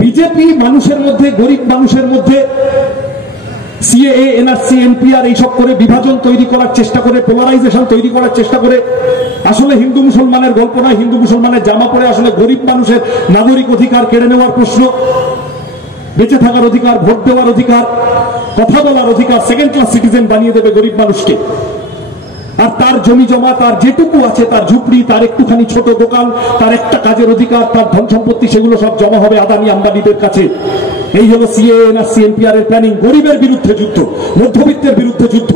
BJP মানুষের মধ্যে, গরিব মানুষের মধ্যে সিএএ, এনআরসি, এনপিআর এইসব করে বিভাজন তৈরি করার চেষ্টা করে, পোলারাইজেশন তৈরি করার চেষ্টা করে। আসলে হিন্দু মুসলমানের গল্প নয়, হিন্দু মুসলমানের জামা পরে আসলে গরিব মানুষের নাগরিক অধিকার কেড়ে নেওয়ার প্রশ্ন, বেঁচে থাকার অধিকার, ভোট দেওয়ার অধিকার, কথা বলার অধিকার, সেকেন্ড ক্লাস সিটিজেন বানিয়ে দেবে গরিব মানুষকে। আর তার জমি জমা, তার যেটুকু আছে, তার ঝুপড়ি, তার একটুখানি ছোট দোকান, তার একটা কাজের অধিকার, তার ধন সম্পত্তি, সেগুলো সব জমা হবে আদানি আম্বানিদের কাছে। এই হলো সিএএ, এনআরসি, এনপিআর এর প্ল্যানিং। গরিবের বিরুদ্ধে যুদ্ধ, মধ্যবিত্তের বিরুদ্ধে যুদ্ধ।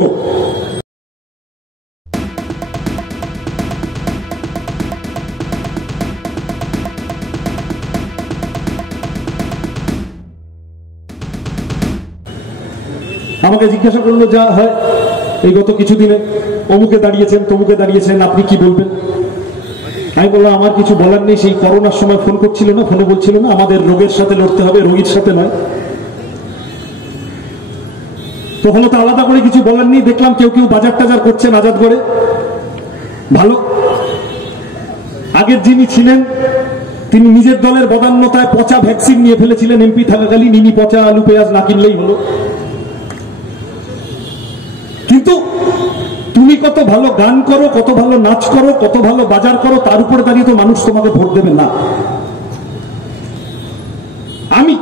আমাকে জিজ্ঞাসা করলো, যা হয় এই গত কিছুদিনে অমুকে দাঁড়িয়েছেন, তমুকে দাঁড়িয়েছেন, আপনি কি বলবেন? আমি বললাম, আমার কিছু বলার নেই। সেই করোনার সময় ফোন করছিল না, ফোনে বলছিল না আমাদের রোগের সাথে লড়তে হবে, রোগীর সাথে নয়। তখন তো আলাদা করে কিছু বলার নেই। দেখলাম কেউ কেউ বাজার টাজার করছেন আজাদগড়ে, ভালো। আগের যিনি ছিলেন তিনি নিজের দলের বদান্যতায় পচা ভ্যাকসিন নিয়ে ফেলেছিলেন এমপি থাকাকালীন। ইনি পচা আলু পেঁয়াজ না কিনলেই হলো। কিন্তু তুমি কত ভালো গান করো, কত ভালো নাচ করো, কত ভালো বাজার করো, তার উপরে দাঁড়িয়ে তো মানুষ তোমাকে ভোট দেবে না। আমি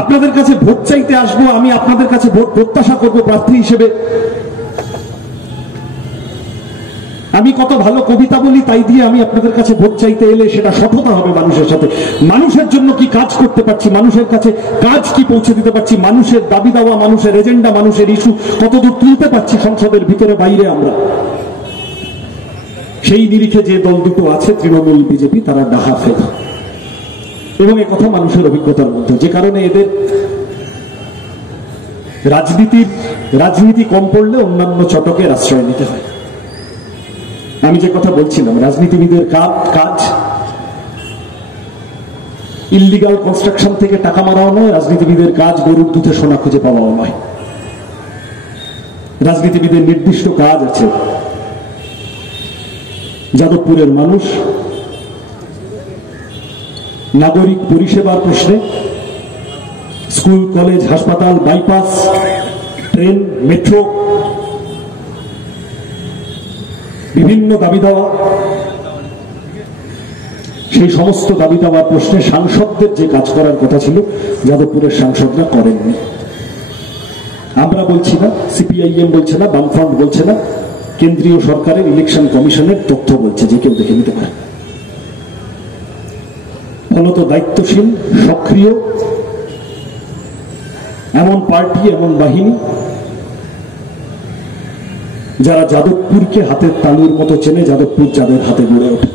আপনাদের কাছে ভোট চাইতে আসবো, আমি আপনাদের কাছে ভোট প্রত্যাশা করবো প্রার্থী হিসেবে। আমি কত ভালো কবিতা বলি তাই দিয়ে আমি আপনাদের কাছে ভোট চাইতে এলে সেটা সততা হবে মানুষের সাথে। মানুষের জন্য কি কাজ করতে পারছি, মানুষের কাছে কাজ কি পৌঁছে দিতে পারছি, মানুষের দাবি দাওয়া, মানুষের এজেন্ডা, মানুষের ইস্যু কতদূর তুলতে পারছি সংসদের ভিতরে বাইরে আমরা। সেই নিরিখে যে দল দুটো আছে, তৃণমূল, বিজেপি, তারা ডাহা ফেল। এবং এ কথা মানুষের অভিজ্ঞতার মধ্যে, যে কারণে এদের রাজনীতি কম পড়লে অন্যান্য চটকের আশ্রয় নিতে হয়। আমি যে কথা বলছিলাম, রাজনীতিবিদের কাজ ইললিগাল কনস্ট্রাকশন থেকে টাকা মারাও নয়, রাজনীতিবিদের কাজ গরুর দুধে সোনা খুঁজে পাওয়াও নয়। রাজনীতিবিদের নির্দিষ্ট কাজ আছে। যাদবপুরের মানুষ নাগরিক পরিষেবার প্রশ্নে, স্কুল, কলেজ, হাসপাতাল, বাইপাস, ট্রেন, মেট্রো, বিভিন্ন দাবি দেওয়া, সেই সমস্ত দাবি দেওয়ার প্রশ্নে সাংসদদের যে কাজ করার কথা ছিল যাদবপুরের সাংসদরা করেননি। আমরা বলছি না, সিপিআইএম বলছে না, বামফ্রন্ট বলছে না, কেন্দ্রীয় সরকারের ইলেকশন কমিশনের তথ্য বলছে, যে কেউ দেখে নিতে পারে। ফলত দায়িত্বশীল, সক্রিয় এমন পার্টি, এমন বাহিনী যারা যাদবপুরকে হাতের তালুর মতো চেনে, যাদবপুর যাদের হাতে গড়ে ওঠে।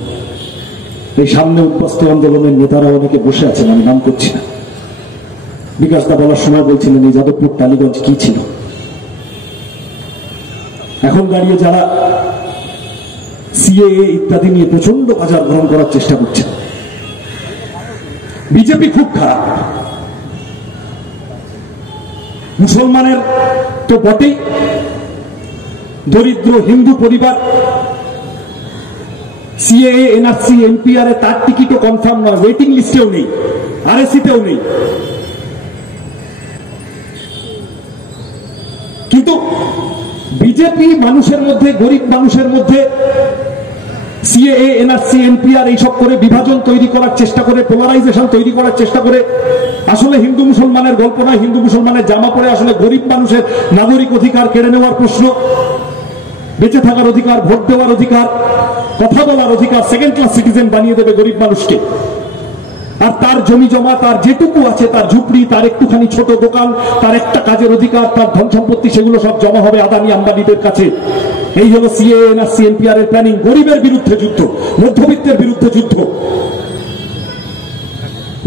এই সামনে উদ্বাস্তু আন্দোলনের নেতারা অনেকে বসে আছেন, আমি নাম করছি না। বিকাশ দা বলার সময় বলছিলেন এই যাদবপুর টালিগঞ্জ কি ছিল। এখন দাঁড়িয়ে যারা সিএএ ইত্যাদি নিয়ে প্রচন্ড বাজার গ্রহণ করার চেষ্টা করছেন, বিজেপি খুব খারাপ। মুসলমানের তো বটেই, দরিদ্র হিন্দু পরিবার সিএএ, এনআরসি, এনপিআর এ তার টিকিটও কনফার্ম নয়, ওয়েটিং লিস্টেও নেই, আরএসিতেও নেই। কিন্তু বিজেপি মানুষের মধ্যে, গরিব মানুষের মধ্যে সিএএ, এনআরসি, এনপিআর এইসব করে বিভাজন তৈরি করার চেষ্টা করে, পোলারাইজেশন তৈরি করার চেষ্টা করে। আসলে হিন্দু মুসলমানের গল্প নয়, হিন্দু মুসলমানের জামা পরে আসলে গরিব মানুষের নাগরিক অধিকার কেড়ে নেওয়ার প্রশ্ন, বেঁচে থাকার অধিকার, ভোট দেওয়ার অধিকার, কথা বলার অধিকার, সেকেন্ড ক্লাস সিটিজেন বানিয়ে দেবে গরিব মানুষকে। আর তার জমি জমা, তার যেটুকু আছে, তার ঝুপড়ি, তার একটুখানি ছোট দোকান, তার একটা কাজের অধিকার, তার ধন সম্পত্তি, সেগুলো সব জমা হবে আদানি আম্বানিদের কাছে। এই হলো সিএএ, এনআরসি, এনপিআর এর প্ল্যানিং। গরিবের বিরুদ্ধে যুদ্ধ, মধ্যবিত্তের বিরুদ্ধে যুদ্ধ।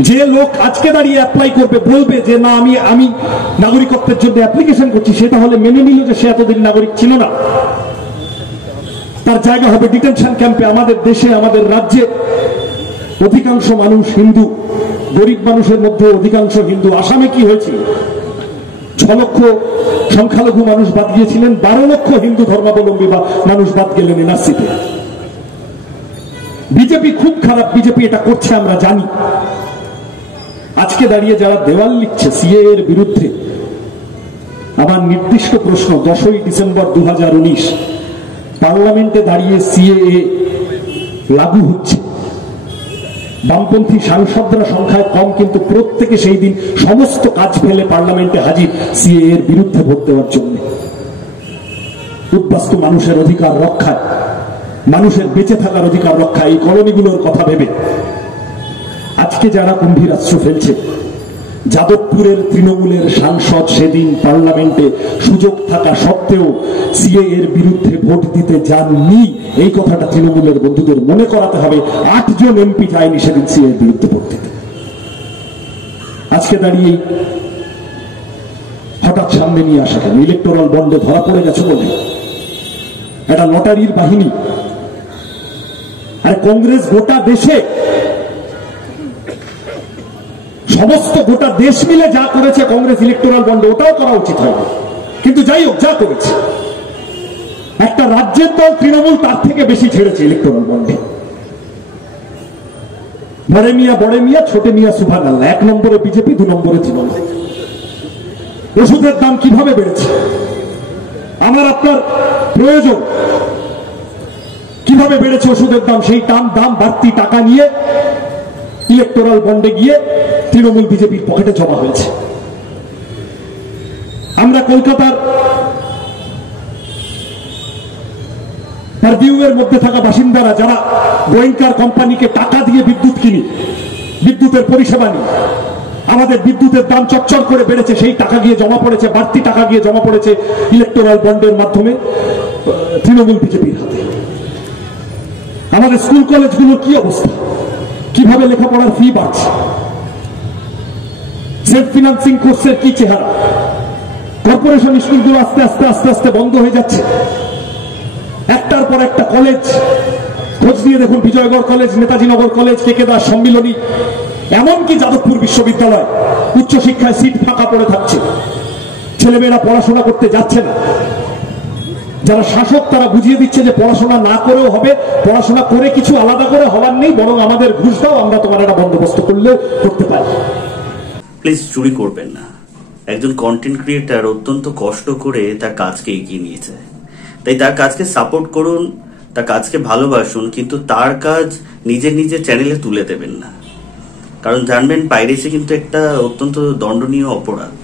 যে লোক আজকে দাঁড়িয়ে অ্যাপ্লাই করবে, বলবে যে না আমি নাগরিকত্বের জন্য অ্যাপ্লিকেশন করছি, সে তাহলে মেনে নিল যে সে এতদিন নাগরিক ছিল না। তার জায়গা হবে ডিটেনশন ক্যাম্পে। আমাদের দেশে, আমাদের রাজ্যে অধিকাংশ মানুষ হিন্দু, গরিব মানুষের মধ্যে অধিকাংশ হিন্দু। আসামে কি হয়েছিল? 6 লক্ষ সংখ্যালঘু মানুষ বাদ গিয়েছিলেন, 12 লক্ষ হিন্দু ধর্মাবলম্বী বা মানুষ বাদ গেলেন এনআরসিতে। বিজেপি খুব খারাপ, বিজেপি এটা করছে আমরা জানি। আজকে দাঁড়িয়ে যারা দেওয়াল লিখছে সিএ এর বিরুদ্ধে, আমার নির্দিষ্ট প্রশ্ন, 10ই ডিসেম্বর 2019 পার্লামেন্টে দাঁড়িয়ে সিএএ লাগু হচ্ছে, বামপন্থী সাংসদরা সংখ্যায় কম, কিন্তু প্রত্যেকে সেই দিন সমস্ত কাজ ফেলে পার্লামেন্টে হাজির সিএএ এর বিরুদ্ধে ভোট দেওয়ার জন্য। উদ্বাস্তু মানুষের অধিকার রক্ষায়, মানুষের বেঁচে থাকার অধিকার রক্ষায়, এই কলোনিগুলোর কথা ভেবে আজকে যারা কুম্ভীরাস্ত্র ফেলছে, যাদবপুরের তৃণমূলের সাংসদ সেদিন পার্লামেন্টে সুযোগ থাকা সত্ত্বেও সিএ এর বিরুদ্ধে ভোট দিতে যাননি, এই কথাটা তৃণমূলের বন্ধুদের মনে করাতে হবে। 8 জন এমপি যায়নি সেদিন সিএ এর বিরুদ্ধে ভোট দিতে। আজকে দাঁড়িয়ে হঠাৎ সামনে নিয়ে আসা কেন? ইলেকটোরাল বন্ডে ধরা পড়ে গেছে বলে একটা লটারির বাহিনী। আর কংগ্রেস গোটা দেশে, সমস্ত গোটা দেশ মিলে যা করেছে কংগ্রেস ইলেকটোরাল বন্ডে, ওটাও করা উচিত হয়, কিন্তু যাই হোক যা করেছে, একটা রাজ্যের দল তৃণমূল তার থেকে বেশি ছেড়েছে ইলেকটোরাল বন্ডে। বড়ে মিয়া ছোটে মিয়া সুবহানাল্লাহ, 1 নম্বরে বিজেপি, 2 নম্বরে তৃণমূল। ওষুধের দাম কিভাবে বেড়েছে, আমার আপনার প্রয়োজন, কিভাবে বেড়েছে ওষুধের দাম, সেই দাম বাড়তি টাকা নিয়ে ইলেকটোরাল বন্ডে গিয়ে তৃণমূল বিজেপির পকেটে জমা হয়েছে। আমরা কলকাতার পারভিউয়ের মধ্যে থাকা বাসিন্দারা যারা গোয়েঙ্কার কোম্পানিকে টাকা দিয়ে বিদ্যুৎ কিনি, বিদ্যুতের পরিষেবা নিই, আমাদের বিদ্যুতের দাম চচ্চর করে বেড়েছে, সেই টাকা গিয়ে জমা পড়েছে, বাড়তি টাকা গিয়ে জমা পড়েছে ইলেকটোরাল বন্ডের মাধ্যমে তৃণমূল বিজেপির হাতে। আমাদের স্কুল কলেজগুলোর কি অবস্থা, কিভাবে লেখাপড়ার ফি বাড়ছে, সেলফ ফিনান্সিং কোর্সের কি চেহারা, কর্পোরেশন স্কুলগুলো আস্তে আস্তে আস্তে আস্তে বন্ধ হয়ে যাচ্ছে, একটার পর একটা কলেজ, খোঁজ নিয়ে দেখুন, বিজয়গড় কলেজ, নেতাজি নগর কলেজ, কেকেদার সম্মিলনী, এমনকি যাদবপুর বিশ্ববিদ্যালয় উচ্চশিক্ষায় সিট ফাঁকা পড়ে থাকছে, ছেলেমেয়েরা পড়াশোনা করতে যাচ্ছে না। যারা শাসক তারা বুঝিয়ে দিচ্ছে যে পড়াশোনা না করেও হবে, পড়াশোনা করে কিছু আলাদা করে হওয়ার নেই, বরং আমাদের ঘুষ দাও, আমরা তোমার একটা বন্দোবস্ত করলে করতে পারি। প্লিজ চুরি করবেন না। একজন কন্টেন্ট ক্রিয়েটার অত্যন্ত কষ্ট করে তার কাজকে এগিয়ে নিয়েছে, তাই তার কাজকে সাপোর্ট করুন, তার কাজকে ভালোবাসুন, কিন্তু তার কাজ নিজের চ্যানেলে তুলে দেবেন না, কারণ জানবেন পাইরেসি কিন্তু একটা অত্যন্ত দণ্ডনীয় অপরাধ।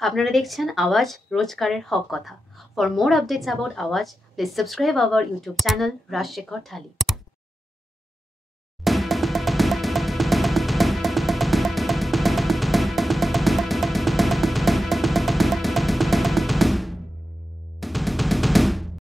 আপনারা দেখছেন আওয়াজ, রোজকারের হক কথা। For more updates about Awaaz, please subscribe our YouTube channel Rajshekhar thali.